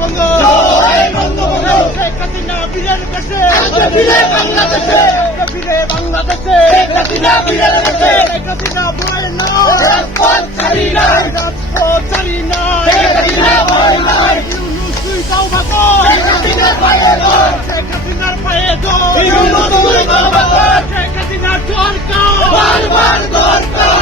বঙ্গবন্ধু শেখ হাসিনা বীরের দেশে ফিরে বাংলাদেশে শেখ হাসিনা ভয় না রাজপথ ছাড়ি নাই ইউনূস তুই তওবা কর শেখ হাসিনার পায়ে ধর শেখ হাসিনার দরকার বারবার দরকার